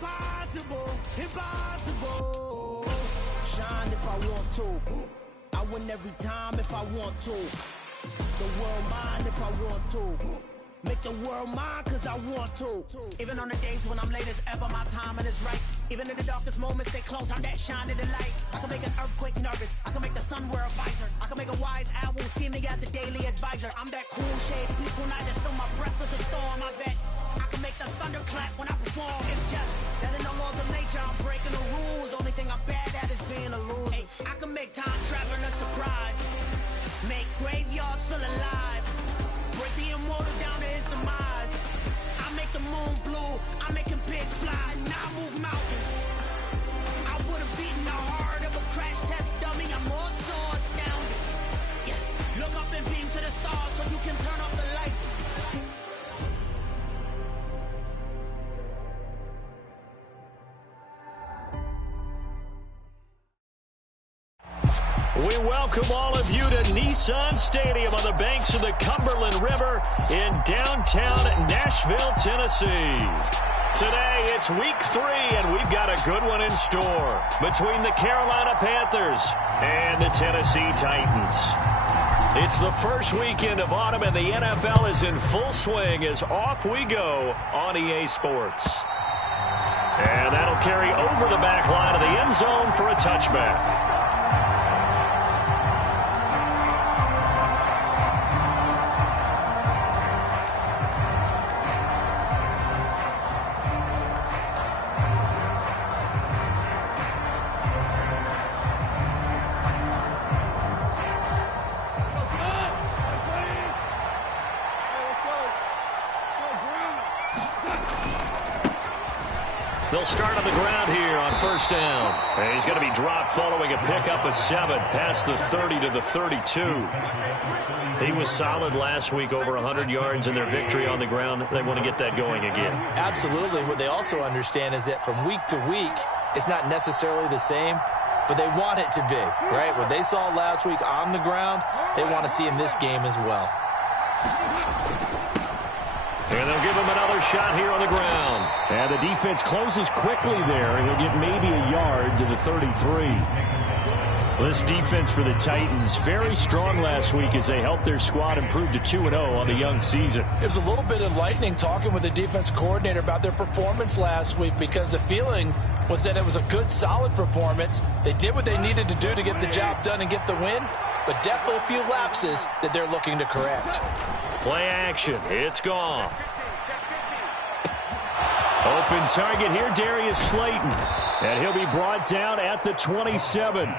Impossible, impossible. Shine if I want to. I win every time if I want to. The world mine if I want to. Make the world mine cause I want to. Even on the days when I'm late as ever, my timing is right. Even in the darkest moments, stay close, I'm that shining the light. I can make an earthquake nervous, I can make the sun wear a visor. I can make a wise owl see me as a daily advisor. I'm that cool shade, peaceful night that still my breath is a storm, I bet. I can make the thunder clap when I perform. It's just that in the laws of nature, I'm breaking the rules. Only thing I'm bad at is being a loser. Hey, I can make time traveling a surprise. Make graveyards feel alive. Break the immortal down to his demise. I make the moon blue. I'm making pigs fly. Now I move mountains. I would have beaten the heart of a crash test dummy. I'm more so astounded. Yeah. Look up and beam to the stars so you can turn off the lights. We welcome all of you to Nissan Stadium on the banks of the Cumberland River in downtown Nashville, Tennessee. Today, it's week 3, and we've got a good one in store between the Carolina Panthers and the Tennessee Titans. It's the first weekend of autumn, and the NFL is in full swing as off we go on EA Sports. And that'll carry over the back line of the end zone for a touchback. They'll start on the ground here on first down. And he's going to be dropped following a pickup of 7 past the 30 to the 32. He was solid last week, over 100 yards in their victory on the ground. They want to get that going again. Absolutely. What they also understand is that from week to week, it's not necessarily the same, but they want it to be, right? What they saw last week on the ground, they want to see in this game as well. And they'll give him another shot here on the ground. And the defense closes quickly there, and he'll get maybe a yard to the 33. This defense for the Titans, very strong last week as they helped their squad improve to 2-0 on the young season. It was a little bit enlightening talking with the defense coordinator about their performance last week, because the feeling was that it was a good, solid performance. They did what they needed to do to get the job done and get the win, but definitely a few lapses that they're looking to correct. Play action. It's Goff. Open target here, Darius Slayton. And he'll be brought down at the 27.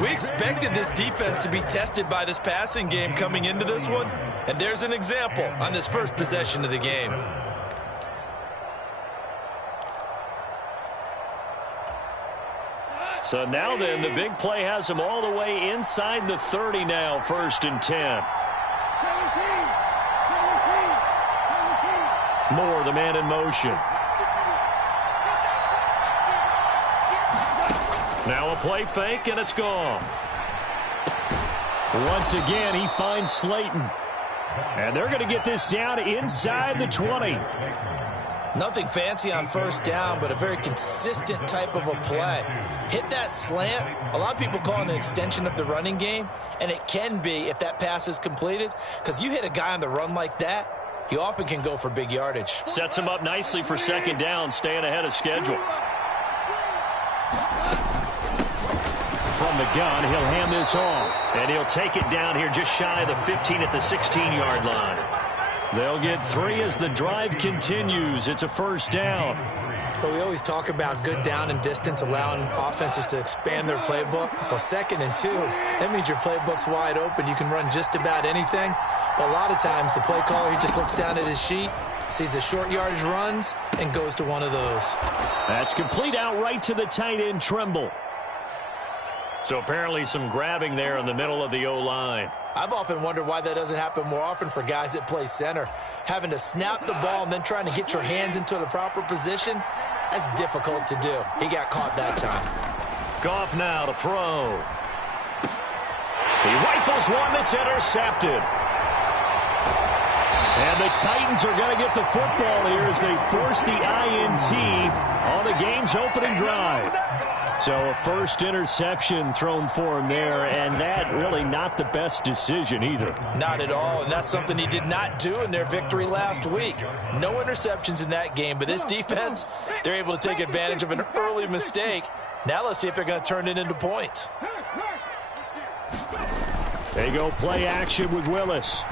We expected this defense to be tested by this passing game coming into this one, and there's an example on this first possession of the game. So now then, the big play has him all the way inside the 30 now, 1st and 10. Moore, the man in motion. Now a play fake, and it's gone. Once again, he finds Slayton. And they're going to get this down inside the 20. Nothing fancy on first down, but a very consistent type of a play. Hit that slant. A lot of people call it an extension of the running game, and it can be if that pass is completed, because you hit a guy on the run like that, he often can go for big yardage. Sets him up nicely for second down, staying ahead of schedule. From the gun, he'll hand this off, and he'll take it down here just shy of the 15 at the 16-yard line. They'll get 3 as the drive continues. It's a first down. But we always talk about good down and distance, allowing offenses to expand their playbook. Well, 2nd and 2, that means your playbook's wide open. You can run just about anything. But a lot of times, the play caller, he just looks down at his sheet, sees the short yardage runs, and goes to one of those. That's complete out right to the tight end, Trimble. So apparently some grabbing there in the middle of the O-line. I've often wondered why that doesn't happen more often for guys that play center. Having to snap the ball and then trying to get your hands into the proper position, that's difficult to do. He got caught that time. Goff now to throw. He rifles one that's intercepted. And the Titans are going to get the football here as they force the INT on the game's opening drive. So a first interception thrown for him there, and that really not the best decision either. Not at all, and that's something he did not do in their victory last week. No interceptions in that game, but this defense, they're able to take advantage of an early mistake. Now let's see if they're going to turn it into points. They go play action with Willis.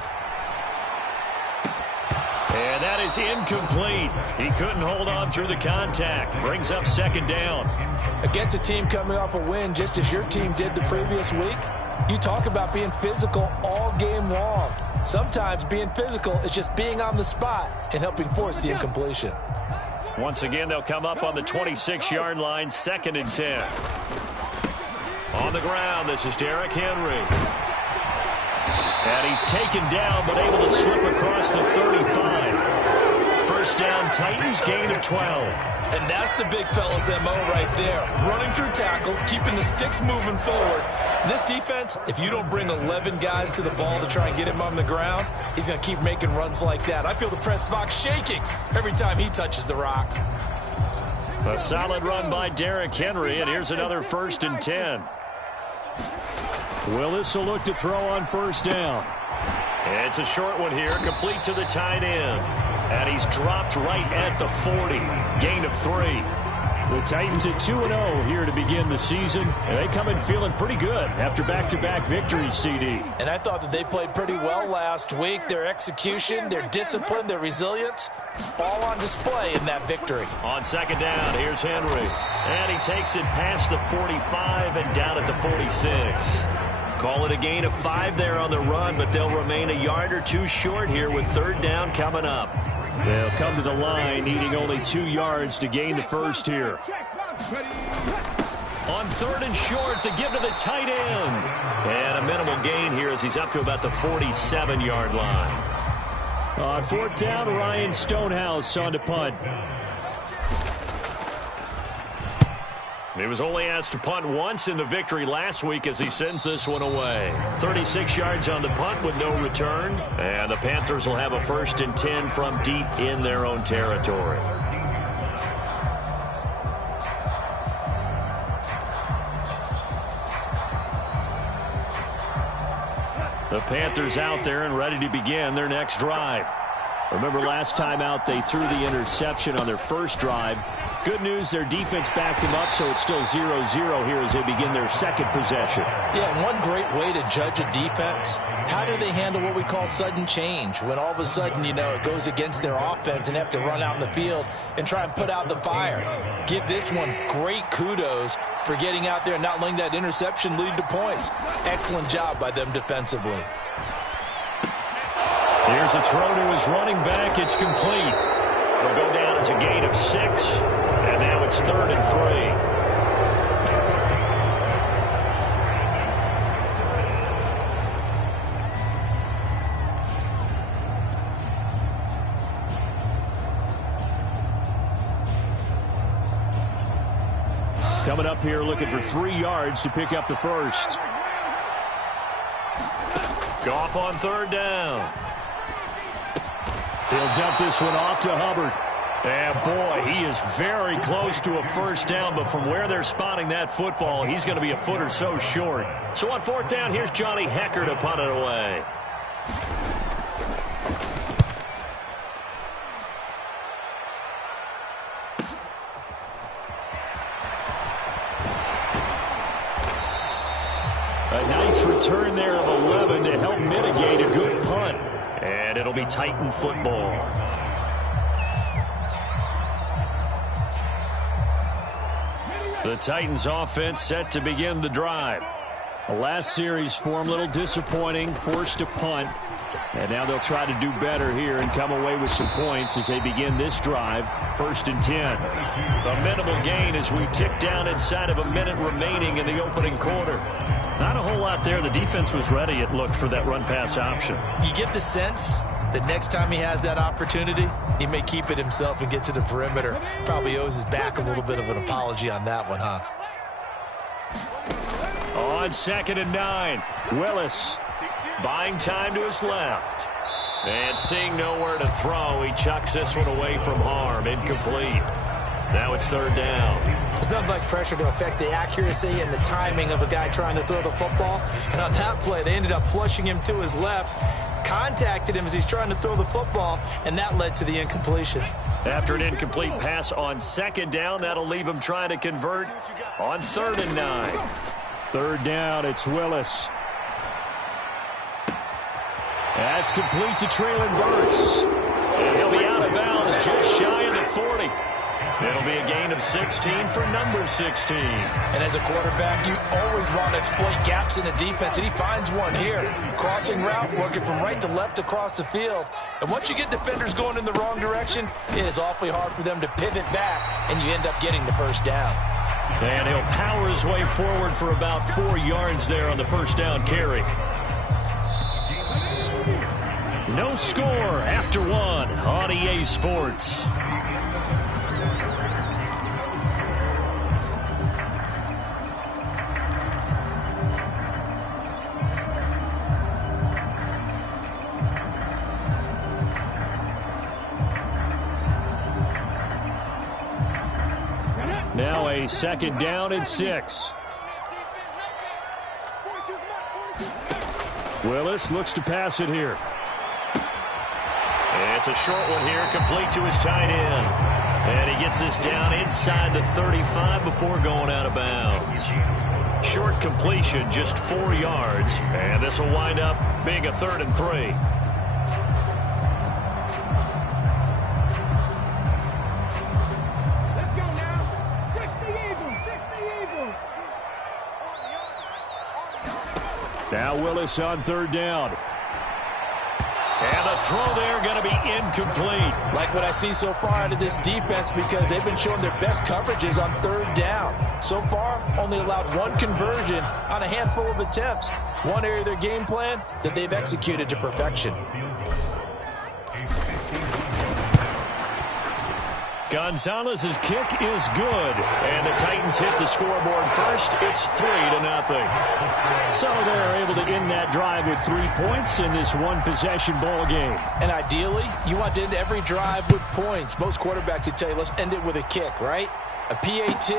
And that is incomplete. He couldn't hold on through the contact. Brings up second down. Against a team coming off a win just as your team did the previous week, you talk about being physical all game long. Sometimes being physical is just being on the spot and helping force the incompletion. Once again, they'll come up on the 26-yard line, 2nd and 10. On the ground, this is Derrick Henry. And he's taken down, but able to slip across the 35. First down, Titans, gain of 12. And that's the big fella's MO right there. Running through tackles, keeping the sticks moving forward. This defense, if you don't bring 11 guys to the ball to try and get him on the ground, he's going to keep making runs like that. I feel the press box shaking every time he touches the rock. A solid run by Derrick Henry, and here's another 1st and 10. Willis will look to throw on first down. It's a short one here, complete to the tight end. And he's dropped right at the 40. Gain of 3. The Titans at 2-0 here to begin the season. And they come in feeling pretty good after back-to-back victories, CD. And I thought that they played pretty well last week. Their execution, their discipline, their resilience, all on display in that victory. On second down, here's Henry. And he takes it past the 45 and down at the 46. Call it a gain of 5 there on the run, but they'll remain a yard or 2 short here with 3rd down coming up. They'll come to the line, needing only 2 yards to gain the first here. On 3rd and short, to give to the tight end. And a minimal gain here as he's up to about the 47-yard line. On 4th down, Ryan Stonehouse on to punt. He was only asked to punt once in the victory last week as he sends this one away. 36 yards on the punt with no return. And the Panthers will have a 1st and 10 from deep in their own territory. The Panthers out there and ready to begin their next drive. Remember last time out they threw the interception on their first drive. Good news, their defense backed them up, so it's still 0-0 here as they begin their second possession. Yeah, and one great way to judge a defense, how do they handle what we call sudden change? When all of a sudden, you know, it goes against their offense and they have to run out in the field and try and put out the fire. Give this one great kudos for getting out there and not letting that interception lead to points. Excellent job by them defensively. Here's a throw to his running back. It's complete. It'll go down as a gain of 6, and now it's 3rd and 3. Coming up here looking for 3 yards to pick up the first. Goff on 3rd down. He'll dump this one off to Hubbard. And boy, he is very close to a first down, but from where they're spotting that football, he's going to be a foot or so short. So on 4th down, here's Johnny Hecker to punt it away. A nice return there of 11 to help mitigate a good punt. And it'll be Titan football. The Titans offense set to begin the drive. The last series for them a little disappointing, forced to punt. And now they'll try to do better here and come away with some points as they begin this drive. 1st and 10. A minimal gain as we tick down inside of a minute remaining in the opening quarter. Not a whole lot there. The defense was ready, it looked, for that run-pass option. You get the sense that next time he has that opportunity, he may keep it himself and get to the perimeter. Probably owes his back a little bit of an apology on that one, huh? On 2nd and 9, Willis buying time to his left. And seeing nowhere to throw, he chucks this one away from harm. Incomplete. Now it's third down. There's nothing like pressure to affect the accuracy and the timing of a guy trying to throw the football. And on that play, they ended up flushing him to his left, contacted him as he's trying to throw the football, and that led to the incompletion. After an incomplete pass on second down, that'll leave him trying to convert on 3rd and 9. Third down, it's Willis. That's complete to Traylon Burks. And he'll be out of bounds just shy of the 40. It'll be a gain of 16 for number 16. And as a quarterback, you always want to exploit gaps in the defense, and he finds one here. Crossing route, working from right to left across the field. And once you get defenders going in the wrong direction, it is awfully hard for them to pivot back, and you end up getting the first down. And he'll power his way forward for about 4 yards there on the first down carry. No score after 1 on EA Sports. Now a second down and 6. Willis looks to pass it here. It's a short one here, complete to his tight end. And he gets this down inside the 35 before going out of bounds. Short completion, just 4 yards. And this will wind up being a 3rd and 3. Now Willis on 3rd down. And the throw there going to be incomplete. Like what I see so far out of this defense, because they've been showing their best coverages on 3rd down. So far, only allowed 1 conversion on a handful of attempts. One area of their game plan that they've executed to perfection. Gonzalez's kick is good, and the Titans hit the scoreboard first. It's 3-0. So they're able to end that drive with 3 points in this one-possession ball game. And ideally, you want to end every drive with points. Most quarterbacks would tell you, let's end it with a kick, right? A PAT,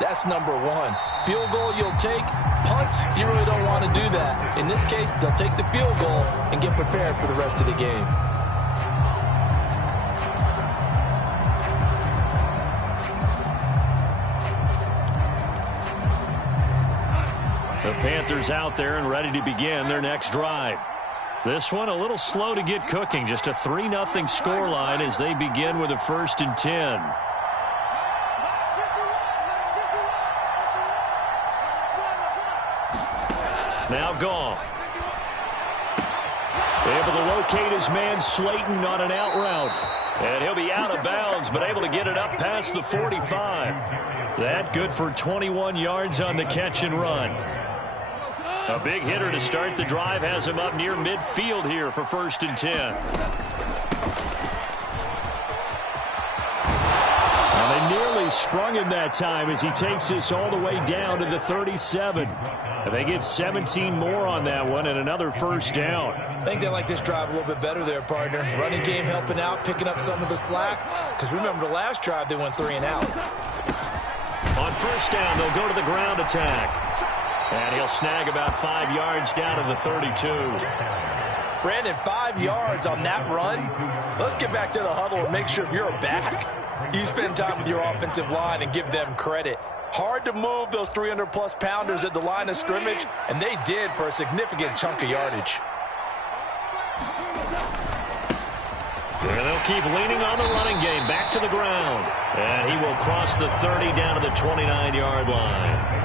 that's number 1. Field goal you'll take. Punts, you really don't want to do that. In this case, they'll take the field goal and get prepared for the rest of the game. The Panthers out there and ready to begin their next drive. This one a little slow to get cooking. Just a 3-0 scoreline as they begin with a 1st and 10. Now Goff. Able to locate his man Slayton on an out route. And he'll be out of bounds, but able to get it up past the 45. That good for 21 yards on the catch and run. A big hitter to start the drive has him up near midfield here for 1st and 10. Well, they nearly sprung him that time as he takes this all the way down to the 37. And they get 17 more on that one and another 1st down. I think they like this drive a little bit better there, partner. Running game helping out, picking up some of the slack. Because remember the last drive, they went 3 and out. On 1st down, they'll go to the ground attack. And he'll snag about 5 yards down to the 32. Brandon, 5 yards on that run. Let's get back to the huddle and make sure if you're a back, you spend time with your offensive line and give them credit. Hard to move those 300-plus pounders at the line of scrimmage, and they did for a significant chunk of yardage. And they'll keep leaning on the running game. Back to the ground. And he will cross the 30 down to the 29-yard line.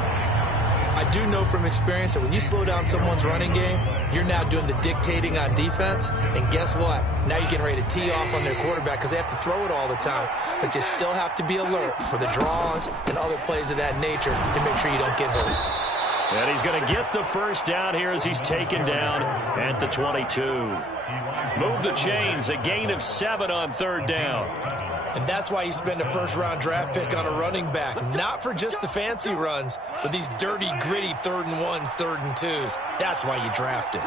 I do know from experience that when you slow down someone's running game, you're now doing the dictating on defense. And guess what? Now you're getting ready to tee off on their quarterback because they have to throw it all the time. But you still have to be alert for the draws and other plays of that nature to make sure you don't get hurt. And he's going to get the 1st down here as he's taken down at the 22. Move the chains, a gain of 7 on 3rd down. And that's why you spend a 1st-round draft pick on a running back. Not for just the fancy runs, but these dirty, gritty 3rd and 1s, 3rd and 2s. That's why you draft him.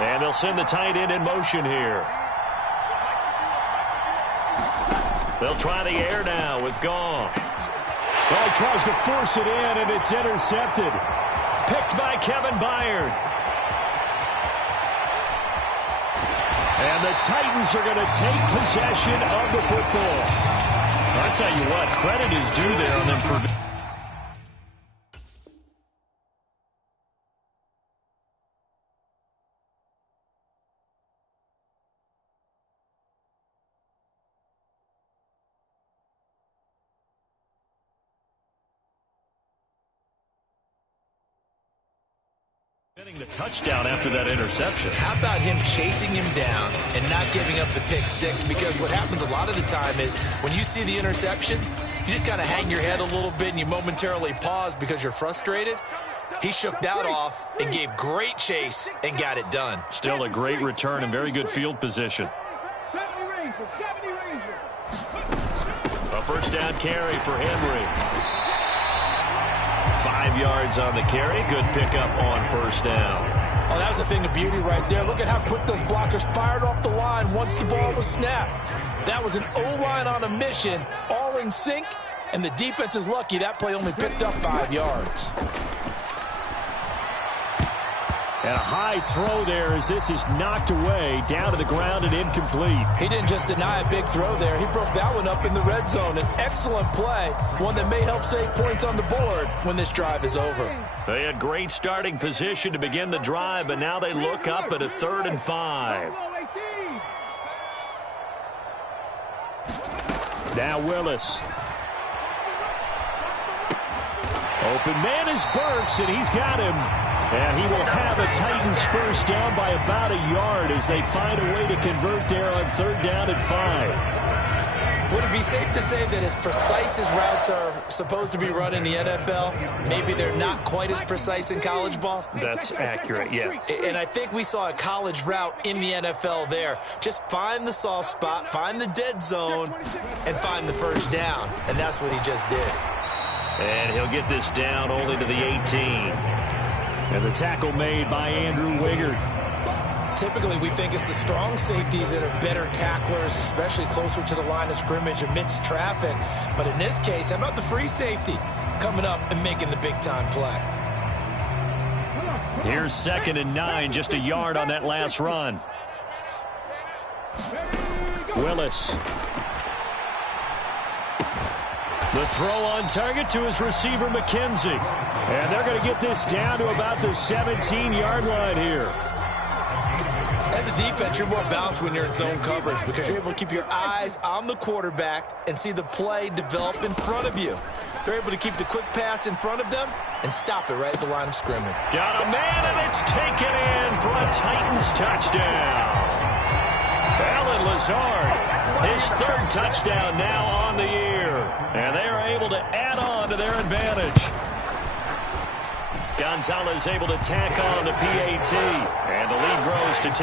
And they'll send the tight end in motion here. They'll try the air now with Goff. Well, he tries to force it in, and it's intercepted. Picked by Kevin Byard. And the Titans are going to take possession of the football. I'll tell you what, credit is due there on them. Getting the touchdown after that interception. How about him chasing him down and not giving up the pick six? Because what happens a lot of the time is when you see the interception, you just kind of hang your head a little bit and you momentarily pause because you're frustrated. He shook that off and gave great chase and got it done. Still a great return and very good field position. A first down carry for Henry. 5 yards on the carry. Good pickup on first down. Oh, that was a thing of beauty right there. Look at how quick those blockers fired off the line once the ball was snapped. That was an O-line on a mission, all in sync, and the defense is lucky that play only picked up 5 yards. And a high throw there as this is knocked away, down to the ground and incomplete. He didn't just deny a big throw there. He broke that one up in the red zone. An excellent play, one that may help save points on the board when this drive is over. They had great starting position to begin the drive, but now they look up at a 3rd and 5. Now Willis. Open man is Burks, and he's got him. And he will have a Titans first down by about a yard as they find a way to convert there on 3rd down and 5. Would it be safe to say that as precise as routes are supposed to be run in the NFL, maybe they're not quite as precise in college ball? That's accurate, yeah. And I think we saw a college route in the NFL there. Just find the soft spot, find the dead zone, and find the first down. And that's what he just did. And he'll get this down only to the 18. And the tackle made by Andrew Wigard. Typically, we think it's the strong safeties that are better tacklers, especially closer to the line of scrimmage amidst traffic. But in this case, how about the free safety coming up and making the big-time play? Here's 2nd and 9, just a yard on that last run. Willis. The throw on target to his receiver, McKenzie. And they're going to get this down to about the 17-yard line here. As a defense, you're more balanced when you're in zone coverage because you're able to keep your eyes on the quarterback and see the play develop in front of you. They're able to keep the quick pass in front of them and stop it right at the line of scrimmage. Got a man, and it's taken in for a Titans touchdown. Allen Lazard, his 3rd touchdown now on the year. And they are able to add on to their advantage. Gonzalez able to tack on the PAT. And the lead grows to 10-0.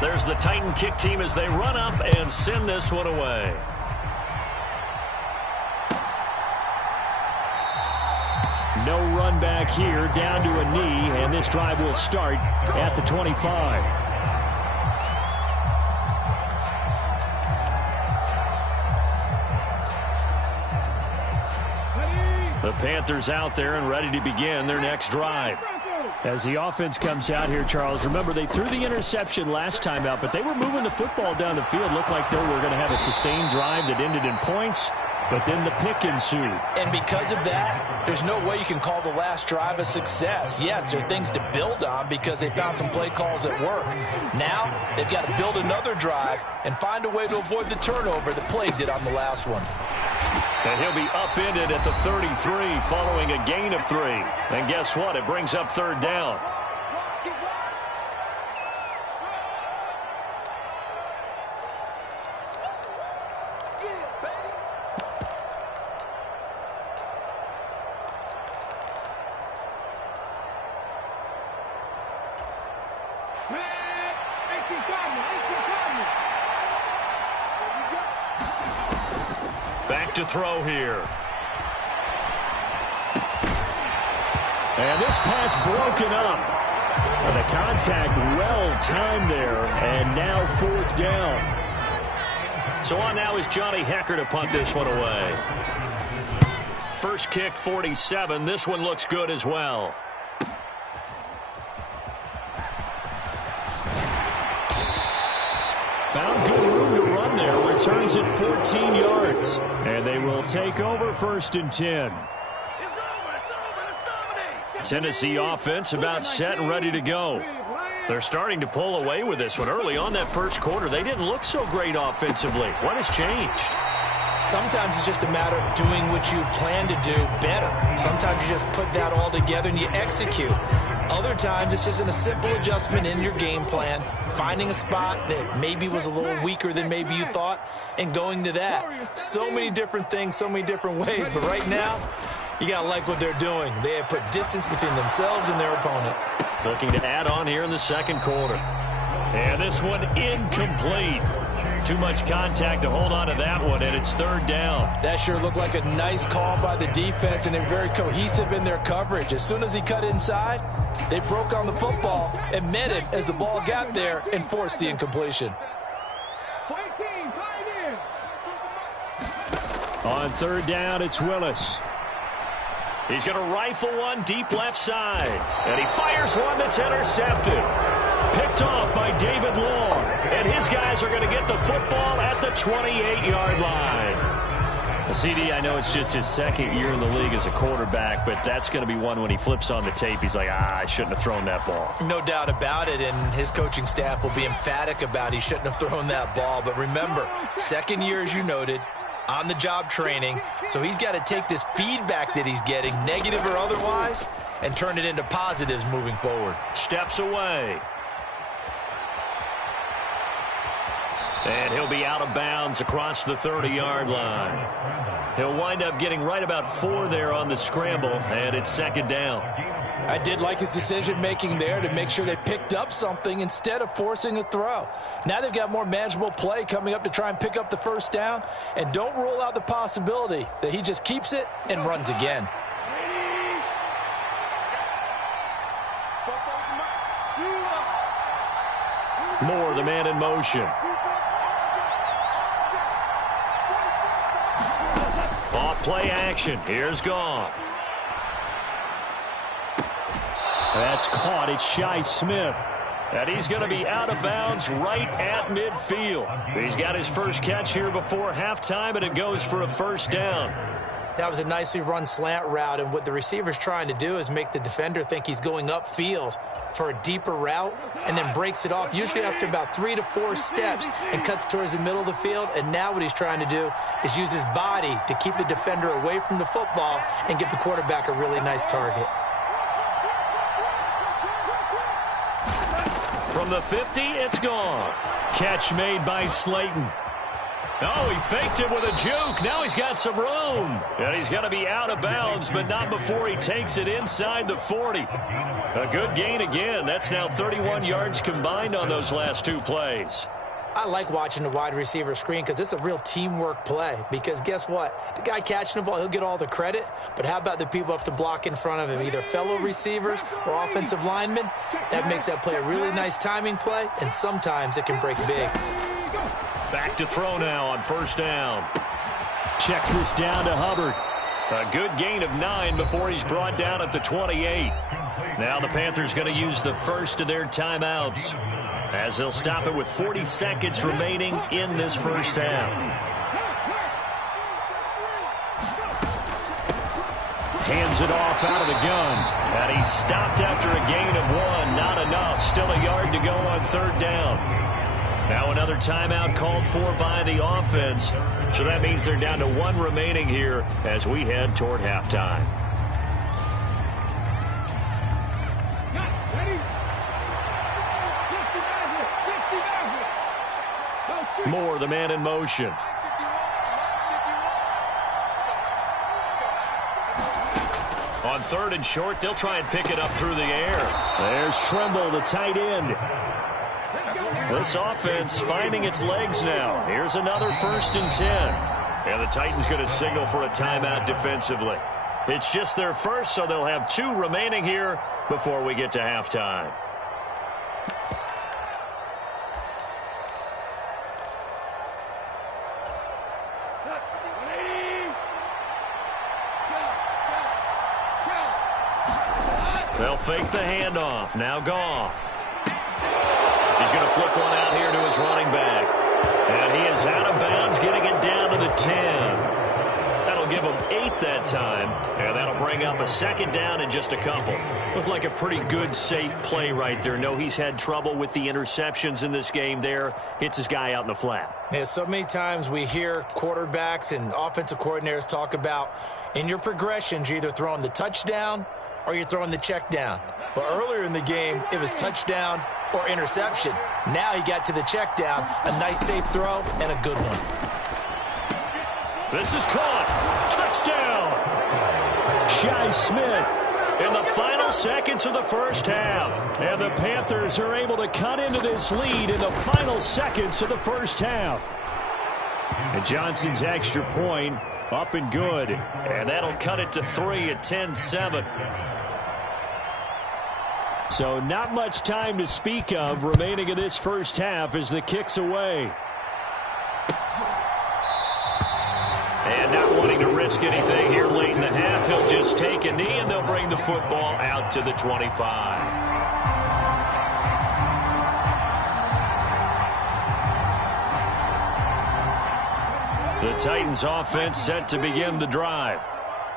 There's the Titan kick team as they run up and send this one away. No run back here, down to a knee, and this drive will start at the 25. The Panthers out there and ready to begin their next drive. As the offense comes out here, Charles, remember they threw the interception last time out, but they were moving the football down the field. Looked like they were going to have a sustained drive that ended in points, but then the pick ensued. And because of that, there's no way you can call the last drive a success. Yes, there are things to build on because they found some play calls that work. Now, they've got to build another drive and find a way to avoid the turnover that plagued it on the last one. And he'll be upended at the 33 following a gain of 3. And guess what? It brings up 3rd down. Back to throw here. And this pass broken up. The contact well-timed there, and now 4th down. So on now is Johnny Hecker to punt this one away. First kick, 47. This one looks good as well. Found good room to run there. Returns it 14 yards. And they will take over 1st and 10. Tennessee offense about set and ready to go. They're starting to pull away with this one. Early on that first quarter, they didn't look so great offensively. What has changed? Sometimes it's just a matter of doing what you plan to do better. Sometimes you just put that all together and you execute. Other times it's just a simple adjustment in your game plan, finding a spot that maybe was a little weaker than maybe you thought, and going to that. So many different things, so many different ways, but right now, you got to like what they're doing. They have put distance between themselves and their opponent. Looking to add on here in the second quarter. And this one incomplete. Too much contact to hold on to that one, and it's 3rd down. That sure looked like a nice call by the defense, and they're very cohesive in their coverage. As soon as he cut inside, they broke on the football and met it as the ball got there and forced the incompletion. On 3rd down, it's Willis. He's going to rifle one deep left side. And he fires one that's intercepted. Picked off by David Long. And his guys are going to get the football at the 28-yard line. CD, I know it's just his 2nd year in the league as a quarterback, but that's going to be one when he flips on the tape. He's like, I shouldn't have thrown that ball. No doubt about it, and his coaching staff will be emphatic about he shouldn't have thrown that ball. But remember, 2nd year, as you noted, on-the-job training, so he's got to take this feedback that he's getting, negative or otherwise, and turn it into positives moving forward. Steps away. And he'll be out of bounds across the 30-yard line. He'll wind up getting right about 4 there on the scramble, and it's 2nd down. I did like his decision-making there to make sure they picked up something instead of forcing a throw. Now they've got more manageable play coming up to try and pick up the 1st down, and don't rule out the possibility that he just keeps it and runs again. Moore, the man in motion. Off play action. Here's Goff. That's caught. It's Shi Smith. And he's going to be out of bounds right at midfield. He's got his first catch here before halftime, and it goes for a 1st down. That was a nicely run slant route, and what the receiver's trying to do is make the defender think he's going upfield for a deeper route and then breaks it off, usually after about 3 to 4 steps, and cuts towards the middle of the field. And now what he's trying to do is use his body to keep the defender away from the football and give the quarterback a really nice target. From the 50, it's Goff. Catch made by Slayton. Oh, he faked it with a juke. Now he's got some room. And he's going to be out of bounds, but not before he takes it inside the 40. A good gain again. That's now 31 yards combined on those last 2 plays. I like watching the wide receiver screen because it's a real teamwork play. Because guess what? The guy catching the ball, he'll get all the credit. But how about the people who have to block in front of him, either fellow receivers or offensive linemen? That makes that play a really nice timing play, and sometimes it can break big. Back to throw now on 1st down. Checks this down to Hubbard. A good gain of 9 before he's brought down at the 28. Now the Panthers going to use the first of their timeouts, as they'll stop it with 40 seconds remaining in this 1st half. Hands it off out of the gun. And he's stopped after a gain of 1. Not enough. Still a yard to go on 3rd down. Now another timeout called for by the offense. So that means they're down to 1 remaining here as we head toward halftime. Moore, the man in motion. On 3rd and short, they'll try and pick it up through the air. There's Tremble, the tight end. This offense finding its legs now. Here's another 1st and 10. And the Titans going to signal for a timeout defensively. It's just their first, so they'll have 2 remaining here before we get to halftime. They'll fake the handoff. Now Goff. He's going to flip one out here to his running back. And he is out of bounds, getting it down to the 10. That'll give him 8 that time. And that'll bring up a second down in just a couple. Looked like a pretty good, safe play right there. No, he's had trouble with the interceptions in this game there. Hits his guy out in the flat. Yeah, so many times we hear quarterbacks and offensive coordinators talk about in your progressions, you're either throwing the touchdown or you're throwing the check down. But earlier in the game, it was touchdown or interception. Now he got to the check down, a nice safe throw, and a good one. This is caught. Touchdown. Shi Smith in the final seconds of the first half. And the Panthers are able to cut into this lead in the final seconds of the first half. And Johnson's extra point up and good. And that'll cut it to 3 at 10-7. So not much time to speak of remaining in this first half as the kick's away. And not wanting to risk anything here late in the half, he'll just take a knee and they'll bring the football out to the 25. The Titans offense set to begin the drive.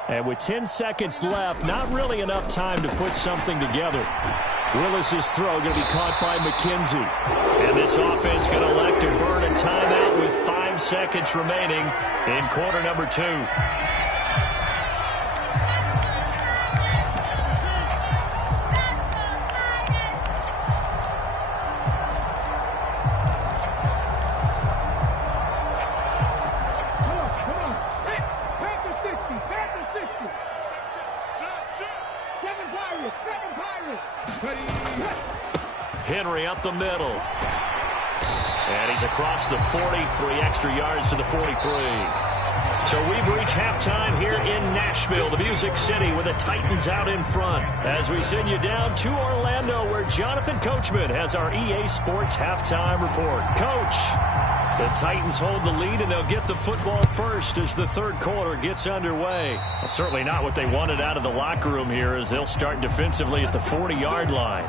And with 10 seconds left, not really enough time to put something together. Willis's throw going to be caught by McKenzie. And this offense going to elect to burn a timeout with 5 seconds remaining in quarter number 2. Henry up the middle. And he's across the 40, 3 extra yards to the 43. So we've reached halftime here in Nashville, the Music City, with the Titans out in front. As we send you down to Orlando, where Jonathan Coachman has our EA Sports halftime report. Coach, the Titans hold the lead, and they'll get the football first as the third quarter gets underway. Well, certainly not what they wanted out of the locker room here, as they'll start defensively at the 40-yard line.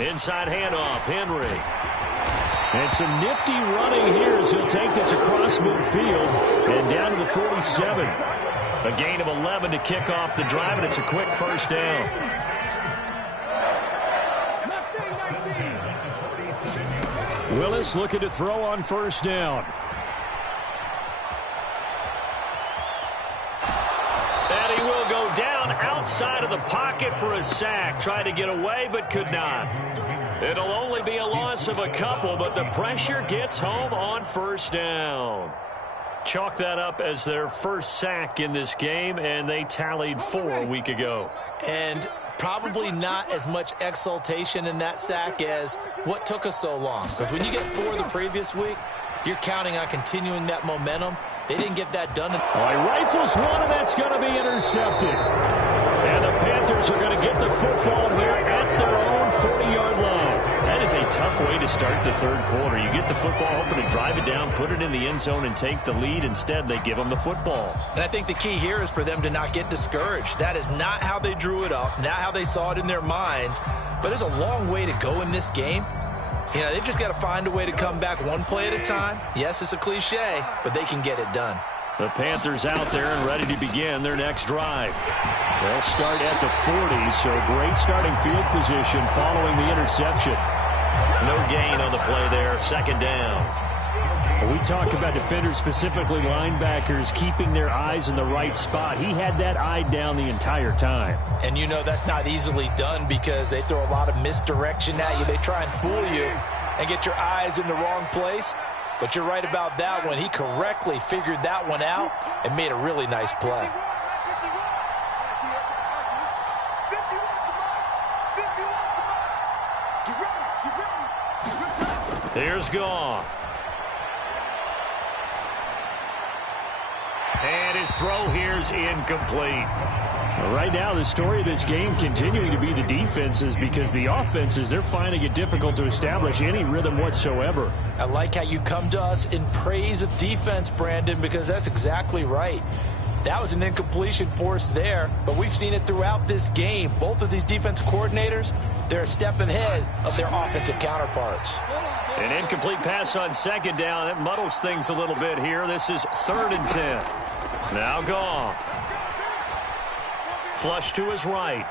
Inside handoff, Henry. And some nifty running here as he'll take this across midfield and down to the 47. A gain of 11 to kick off the drive, and it's a quick first down. Willis looking to throw on first down. And he will go down outside of the pocket for a sack. Tried to get away, but could not. It'll only be a loss of a couple, but the pressure gets home on first down. Chalk that up as their first sack in this game, and they tallied 4 a week ago. And probably not as much exultation in that sack as what took us so long. Because when you get 4 the previous week, you're counting on continuing that momentum. They didn't get that done. He rifles one, and that's going to be intercepted. And the Panthers are going to get the football here at their own 40-yard line. That is a tough way to start the third quarter. You get the football, hoping to drive it down, put it in the end zone, and take the lead. Instead, they give them the football. And I think the key here is for them to not get discouraged. That is not how they drew it up, not how they saw it in their minds. But there's a long way to go in this game. You know, they've just got to find a way to come back one play at a time. Yes, it's a cliche, but they can get it done. The Panthers out there and ready to begin their next drive. They'll start at the 40, so great starting field position following the interception. No gain on the play there, second down. We talk about defenders, specifically linebackers, keeping their eyes in the right spot. He had that eye down the entire time. And you know that's not easily done because they throw a lot of misdirection at you. They try and fool you and get your eyes in the wrong place. But you're right about that one. He correctly figured that one out and made a really nice play. Here's Goff. And his throw here's incomplete. Right now, the story of this game continuing to be the defenses, because the offenses, they're finding it difficult to establish any rhythm whatsoever. I like how you come to us in praise of defense, Brandon, because that's exactly right. That was an incompletion force there, but we've seen it throughout this game. Both of these defense coordinators, they're a step ahead of their offensive counterparts. An incomplete pass on second down. That muddles things a little bit here. This is 3rd and 10. Now Goff. Flush to his right.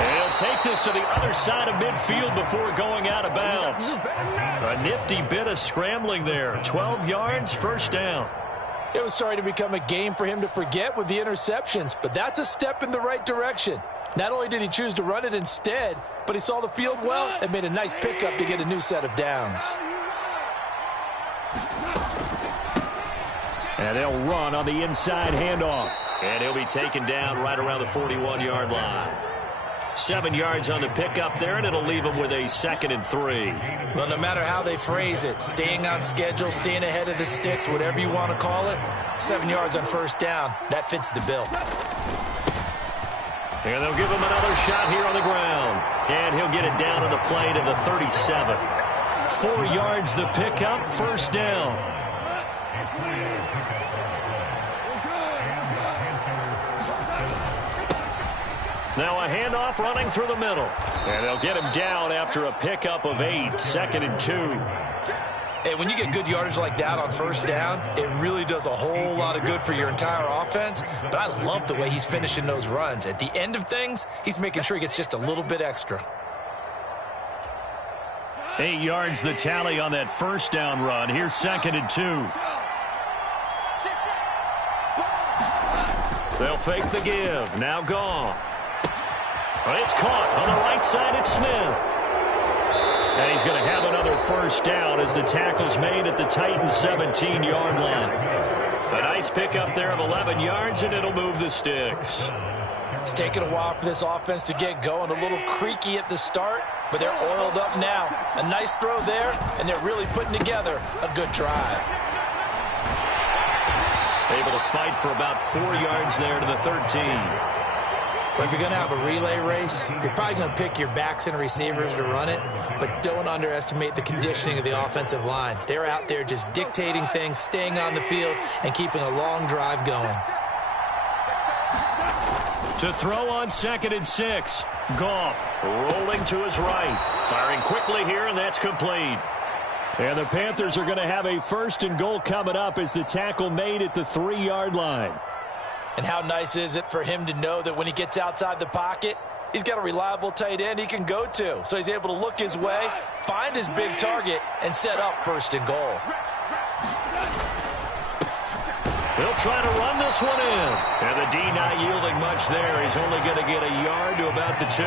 And he'll take this to the other side of midfield before going out of bounds. A nifty bit of scrambling there. 12 yards, first down. It was starting to become a game for him to forget with the interceptions, but that's a step in the right direction. Not only did he choose to run it instead, but he saw the field well and made a nice pickup to get a new set of downs. And they'll run on the inside handoff. And he'll be taken down right around the 41-yard line. 7 yards on the pickup there, and it'll leave him with a 2nd and 3. Well, no matter how they phrase it, staying on schedule, staying ahead of the sticks, whatever you want to call it, 7 yards on first down, that fits the bill. And they'll give him another shot here on the ground. And he'll get it down on the play to the 37. 4 yards the pickup, first down. Now a handoff running through the middle. And they'll get him down after a pickup of 8, 2nd and 2. Hey, when you get good yardage like that on first down, it really does a whole lot of good for your entire offense. But I love the way he's finishing those runs. At the end of things, he's making sure he gets just a little bit extra. 8 yards the tally on that first down run. Here's 2nd and 2. They'll fake the give. Now Goff. It's caught on the right side. It's Smith. And he's going to have another first down as the tackle's made at the Titans' 17-yard line. A nice pickup there of 11 yards, and it'll move the sticks. It's taken a while for this offense to get going. A little creaky at the start, but they're oiled up now. A nice throw there, and they're really putting together a good drive. Able to fight for about 4 yards there to the 13. But if you're going to have a relay race, you're probably going to pick your backs and receivers to run it, but don't underestimate the conditioning of the offensive line. They're out there just dictating things, staying on the field, and keeping a long drive going. To throw on 2nd and 6. Goff rolling to his right. Firing quickly here, and that's complete. And the Panthers are going to have a 1st and goal coming up as the tackle made at the 3-yard line. And how nice is it for him to know that when he gets outside the pocket, he's got a reliable tight end he can go to. So he's able to look his way, find his big target, and set up 1st and goal. They'll try to run this one in. And the D not yielding much there. He's only going to get a yard to about the 2.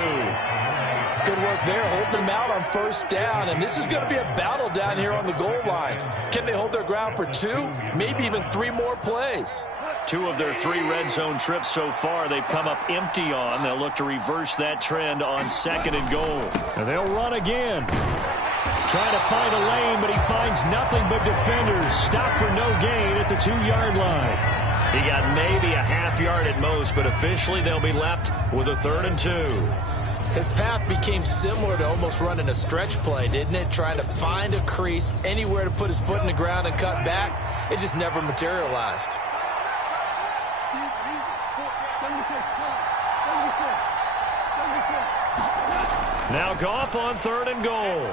Good work there, holding them out on first down. And this is going to be a battle down here on the goal line. Can they hold their ground for 2, maybe even 3 more plays? 2 of their 3 red zone trips so far they've come up empty on. They'll look to reverse that trend on 2nd and goal. And they'll run again. Trying to find a lane, but he finds nothing but defenders. Stop for no gain at the 2-yard line. He got maybe a half yard at most, but officially they'll be left with a 3rd and 2. His path became similar to almost running a stretch play, didn't it? Trying to find a crease, anywhere to put his foot in the ground and cut back. It just never materialized. Now Goff on 3rd and goal.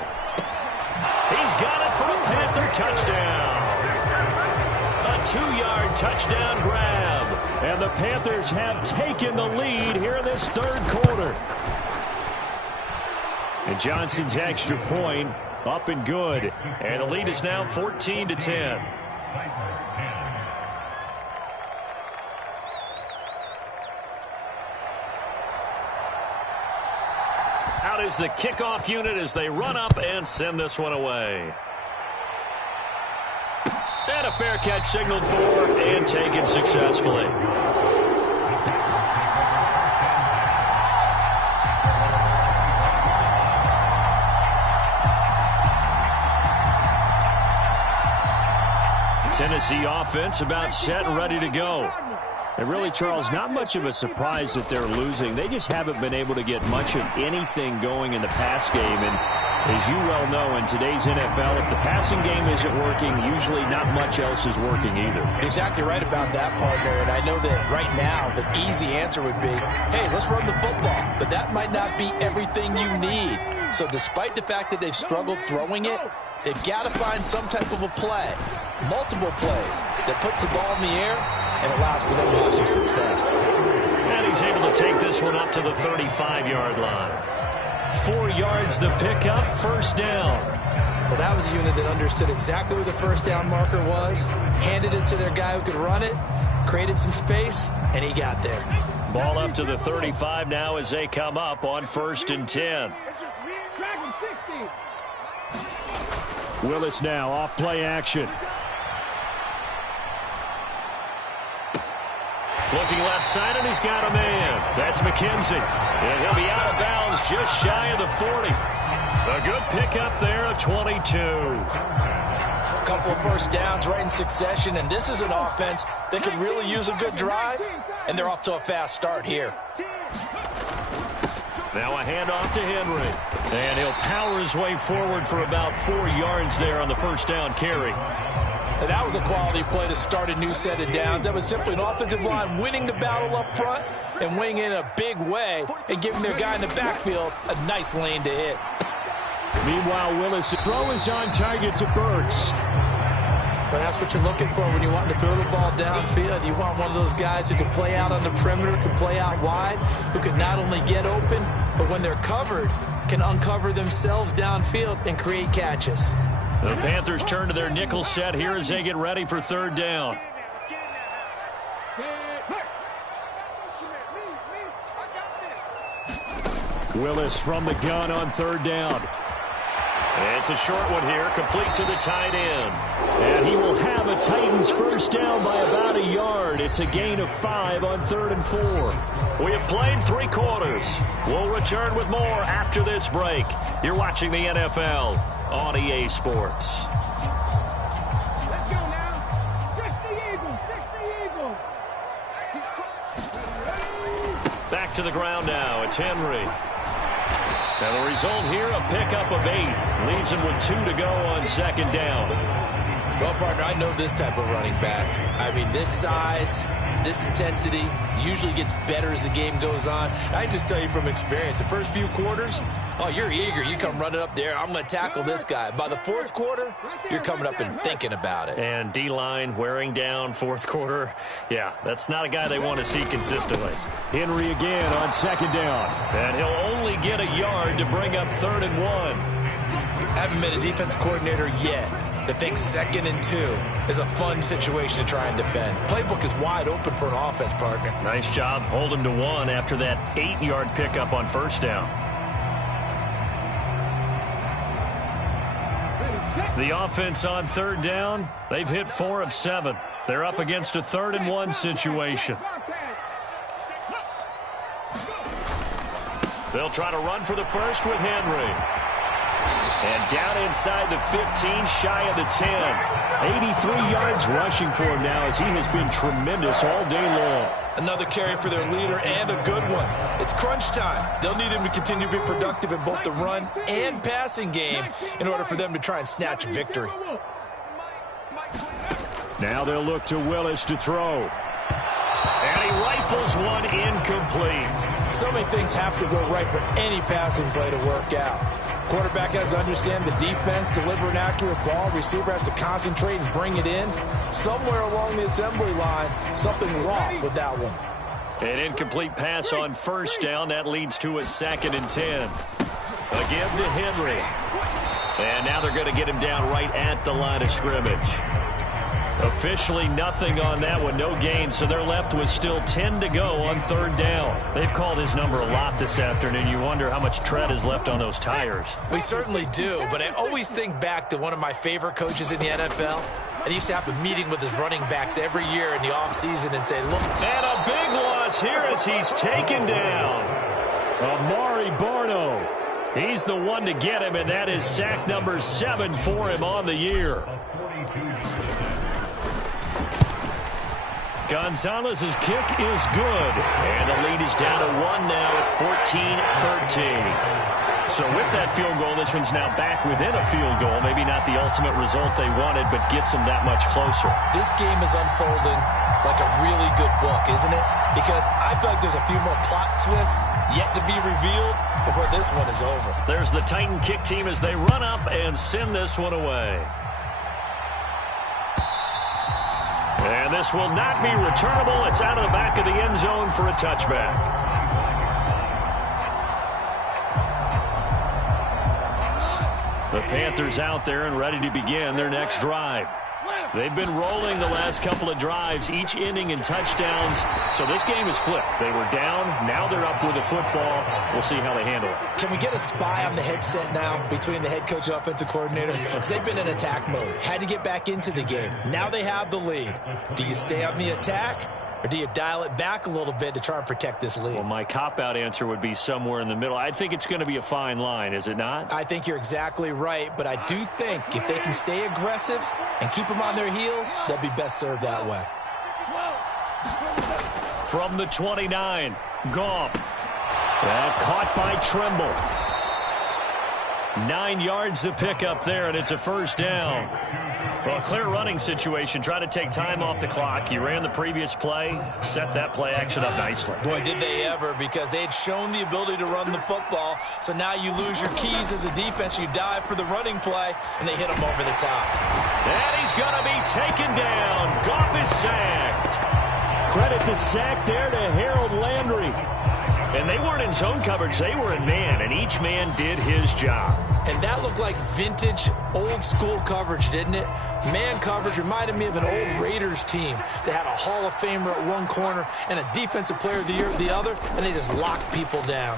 He's got it for a Panther touchdown. 2-yard touchdown grab. And the Panthers have taken the lead here in this third quarter. And Johnson's extra point up and good. And the lead is now 14-10. Out is the kickoff unit as they run up and send this one away. And a fair catch signaled for and taken successfully. Tennessee offense about set and ready to go. And really, Charles, not much of a surprise that they're losing. They just haven't been able to get much of anything going in the pass game. And as you well know, in today's NFL, if the passing game isn't working, usually not much else is working either. Exactly right about that, partner. And I know that right now the easy answer would be, hey, let's run the football. But that might not be everything you need. So despite the fact that they've struggled throwing it, they've got to find some type of a play, multiple plays, that puts the ball in the air and allows for them to have some success. And he's able to take this one up to the 35-yard line. 4 yards the pickup, first down. Well, that was a unit that understood exactly where the first down marker was, handed it to their guy who could run it, created some space, and he got there. Ball up to the 35 now as they come up on 1st and 10. Willis now off play action. Looking left side, and he's got a man. That's McKenzie. And he'll be out of bounds just shy of the 40. A good pickup there, a 22. A couple of first downs right in succession, and this is an offense that could really use a good drive, and they're off to a fast start here. Now a handoff to Henry. And he'll power his way forward for about 4 yards there on the first down carry. And that was a quality play to start a new set of downs. That was simply an offensive line winning the battle up front and winning it in a big way and giving their guy in the backfield a nice lane to hit. Meanwhile, Willis' throw is on target to Burks. But that's what you're looking for when you want to throw the ball downfield. You want one of those guys who can play out on the perimeter, can play out wide, who can not only get open, but when they're covered, can uncover themselves downfield and create catches. The Panthers turn to their nickel set here as they get ready for 3rd down. Willis from the gun on 3rd down. And it's a short one here, complete to the tight end. And he will have a Titans first down by about a yard. It's a gain of 5 on 3rd and 4. We have played 3 quarters. We'll return with more after this break. You're watching the NFL on EA Sports. Let's go now. 60 Eagles. Back to the ground now. It's Henry. Now the result here, a pickup of 8. Leaves him with 2 to go on 2nd down. Well, partner, I know this type of running back. I mean, this size, this intensity usually gets better as the game goes on. I just tell you from experience, the first few quarters, oh, you're eager. You come running up there. I'm going to tackle this guy. By the 4th quarter, you're coming up and thinking about it. And D-line wearing down 4th quarter. Yeah, that's not a guy they want to see consistently. Henry again on 2nd down. And he'll only get a yard to bring up 3rd and 1. I haven't been a defense coordinator yet that thinks 2nd and 2 is a fun situation to try and defend. Playbook is wide open for an offense, partner. Nice job holding to 1 after that 8-yard pickup on 1st down. The offense on 3rd down, they've hit 4 of 7. They're up against a 3rd and 1 situation. They'll try to run for the first with Henry. And down inside the 15, shy of the 10. 83 yards rushing for him now as he has been tremendous all day long. Another carry for their leader and a good one. It's crunch time. They'll need him to continue to be productive in both the run and passing game in order for them to try and snatch a victory. Now they'll look to Willis to throw. And he rifles one incomplete. So many things have to go right for any passing play to work out. Quarterback has to understand the defense, deliver an accurate ball. Receiver has to concentrate and bring it in. Somewhere along the assembly line, something was off with that one. An incomplete pass on first down. That leads to a 2nd and 10. A give to Henry. And now they're going to get him down right at the line of scrimmage. Officially nothing on that one, no gain, so they're left with still 10 to go on 3rd down. They've called his number a lot this afternoon. You wonder how much tread is left on those tires. We certainly do, but I always think back to one of my favorite coaches in the NFL. And he used to have a meeting with his running backs every year in the offseason and say, look. And a big loss here as he's taken down. Amari Barno. He's the one to get him, and that is sack number 7 for him on the year. Gonzalez's kick is good, and the lead is down to 1 now at 14-13. So with that field goal, this one's now back within a field goal. Maybe not the ultimate result they wanted, but gets them that much closer. This game is unfolding like a really good book, isn't it? Because I feel like there's a few more plot twists yet to be revealed before this one is over. There's the Titan kick team as they run up and send this one away. And this will not be returnable. It's out of the back of the end zone for a touchback. The Panthers out there and ready to begin their next drive. They've been rolling the last couple of drives, each ending in touchdowns. So this game is flipped. They were down. Now they're up with the football. We'll see how they handle it. Can we get a spy on the headset now between the head coach and offensive coordinator? Because they've been in attack mode. Had to get back into the game. Now they have the lead. Do you stay on the attack? Or do you dial it back a little bit to try and protect this lead? Well, my cop-out answer would be somewhere in the middle. I think it's going to be a fine line, is it not? I think you're exactly right, but I do think if they can stay aggressive and keep them on their heels, they'll be best served that way. From the 29, Goff. Caught by Trimble. 9 yards to pick up there, and it's a first down. Well, a clear running situation. Try to take time off the clock. You ran the previous play, set that play action up nicely. Boy, did they ever, because they had shown the ability to run the football. So now you lose your keys as a defense. You dive for the running play, and they hit them over the top. And he's going to be taken down. Goff is sacked. Credit the sack there to Harold Landry. And they weren't in zone coverage. They were in man, and each man did his job. And that looked like vintage, old-school coverage, didn't it? Man coverage reminded me of an old Raiders team that had a Hall of Famer at one corner and a Defensive Player of the Year at the other, and they just locked people down.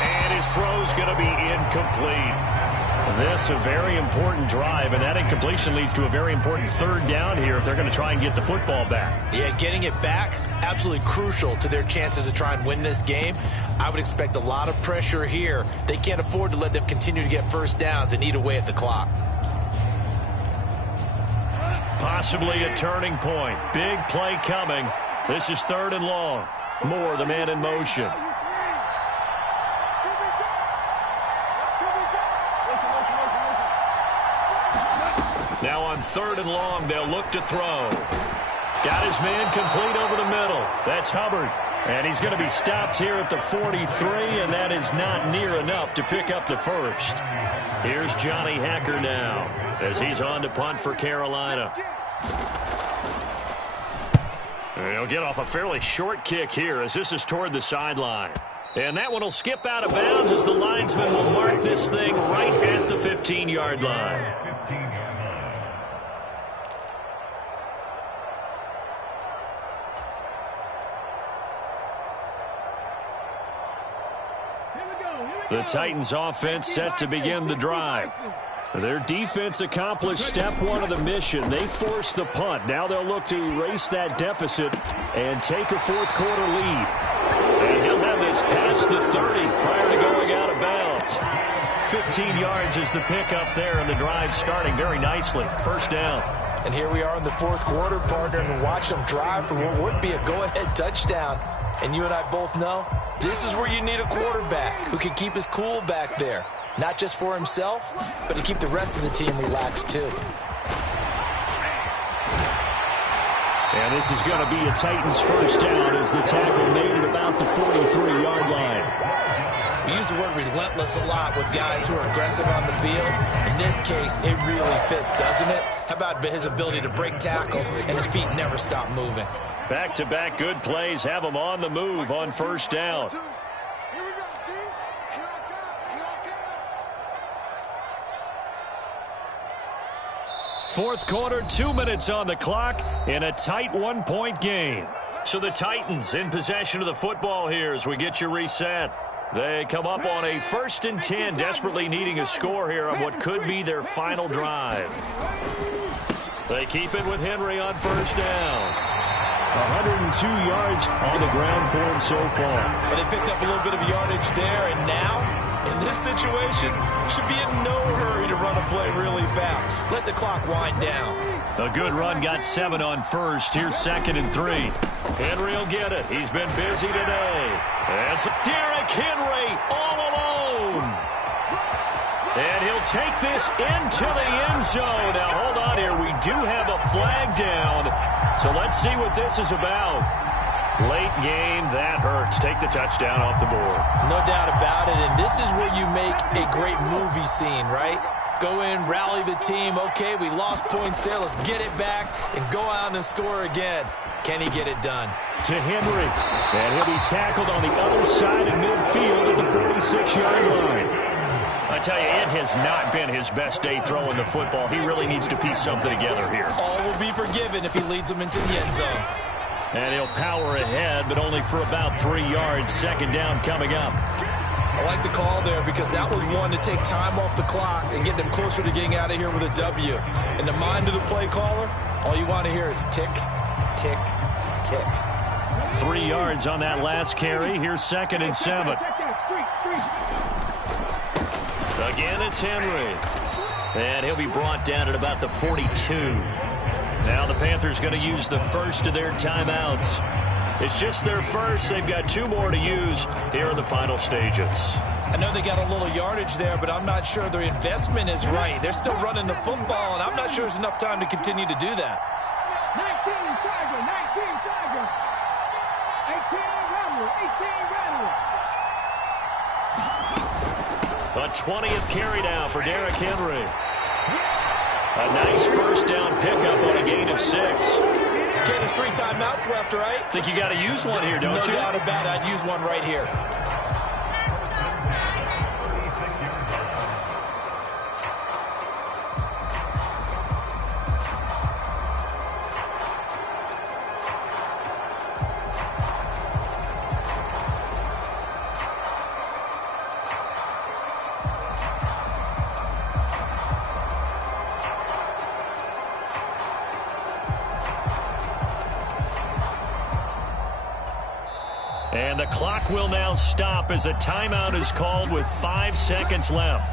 And his throw's going to be incomplete. This a very important drive, and that incompletion leads to a very important 3rd down here if they're going to try and get the football back. Yeah, getting it back, absolutely crucial to their chances to try and win this game. I would expect a lot of pressure here. They can't afford to let them continue to get first downs and eat away at the clock. Possibly a turning point. Big play coming. This is 3rd and long. Moore, the man in motion. Now on 3rd and long, they'll look to throw. Got his man complete over the middle. That's Hubbard. And he's going to be stopped here at the 43, and that is not near enough to pick up the first. Here's Johnny Hacker now as he's on to punt for Carolina. And he'll get off a fairly short kick here as this is toward the sideline. And that one will skip out of bounds as the linesman will mark this thing right at the 15-yard line. The Titans offense set to begin the drive. Their defense accomplished step 1 of the mission. They forced the punt. Now they'll look to erase that deficit and take a 4th quarter lead. And he'll have this past the 30 prior to going out of bounds. 15 yards is the pickup there, and the drive starting very nicely. First down. And here we are in the 4th quarter, partner, and watch them drive for what would be a go-ahead touchdown. And you and I both know this is where you need a quarterback who can keep his cool back there. Not just for himself, but to keep the rest of the team relaxed too. And this is going to be a Titans first down as the tackle made at about the 43-yard line. We use the word relentless a lot with guys who are aggressive on the field. In this case, it really fits, doesn't it? How about his ability to break tackles and his feet never stop moving? Back-to-back good plays have him on the move on first down. Fourth quarter, 2 minutes on the clock in a tight one-point game. So the Titans in possession of the football here as we get you reset. They come up on a 1st and 10, desperately needing a score here on what could be their final drive. They keep it with Henry on first down. 102 yards on the ground for him so far. But they picked up a little bit of yardage there, and now, in this situation, should be in no hurry to run a play really fast. Let the clock wind down. A good run, got 7 on first. Here's 2nd and 3. Henry will get it. He's been busy today. That's Derrick Henry all alone. And he'll take this into the end zone. Now, hold on here. We do have a flag down. So let's see what this is about. Late game, that hurts. Take the touchdown off the board. No doubt about it, and this is where you make a great movie scene, right? Go in, rally the team. Okay, we lost points there. Let's get it back and go out and score again. Can he get it done? To Henry. And he'll be tackled on the other side of midfield at the 46-yard line. I tell you, it has not been his best day throwing the football. He really needs to piece something together here. All will be forgiven if he leads them into the end zone. And he'll power ahead, but only for about 3 yards. 2nd down coming up. I like the call there because that was one to take time off the clock and get them closer to getting out of here with a W. In the mind of the play caller, all you want to hear is tick, tick, tick. 3 yards on that last carry. Here's 2nd and 7. Again, it's Henry. And he'll be brought down at about the 42. Now the Panthers going to use the first of their timeouts. It's just their first. They've got 2 more to use here in the final stages. I know they got a little yardage there, but I'm not sure their investment is right. They're still running the football, and I'm not sure there's enough time to continue to do that. 19 Tiger, 19 Tiger. 18 Rebel, 18 Rebel. A 20th carry now for Derrick Henry. A nice first down pickup on a gain of 6. Okay, there's 3 timeouts left, right? Think you got to use one here, don't you? No doubt about it. I'd use one right here. And the clock will now stop as a timeout is called with 5 seconds left.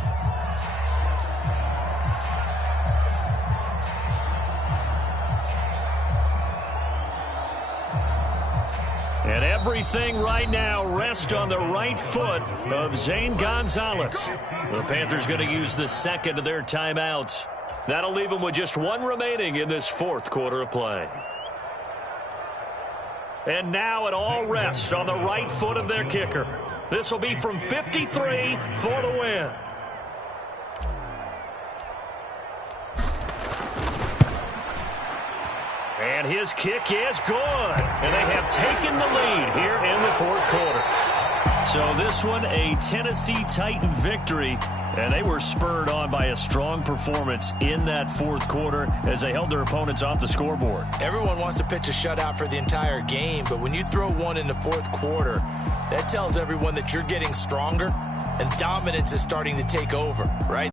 And everything right now rests on the right foot of Zane Gonzalez. The Panthers going to use the 2nd of their timeouts. That'll leave them with just 1 remaining in this 4th quarter of play. And now it all rests on the right foot of their kicker. This will be from 53 for the win. And his kick is good. And they have taken the lead here in the 4th quarter. So this one, a Tennessee Titan victory. And they were spurred on by a strong performance in that 4th quarter as they held their opponents off the scoreboard. Everyone wants to pitch a shutout for the entire game, but when you throw one in the 4th quarter, that tells everyone that you're getting stronger and dominance is starting to take over, right?